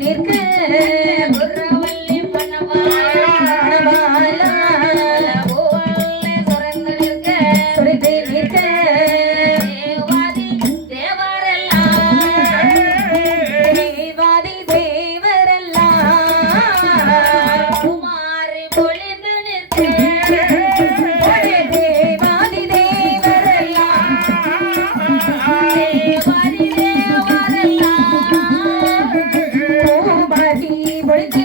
நிற்க குர்ரவல்லி பண்ணவாலா ಬಳಿ